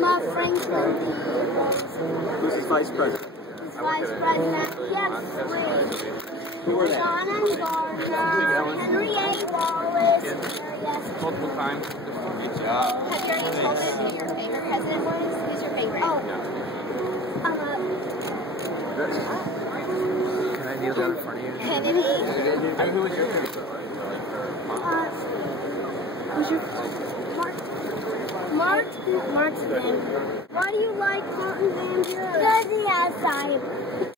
Emma Franklin. Who's his vice president? His vice president, Jeffrey. Sean and Gardner, Henry A. Wallace. Yes. Multiple times. Good job. Have you already told me who your favorite president was? Who's your favorite? Oh. Can I kneel down in front of you? Kennedy. I mean, who was your favorite? Who's your Martin Van Buren. Why do you like Martin Van Buren? Because he has cyber.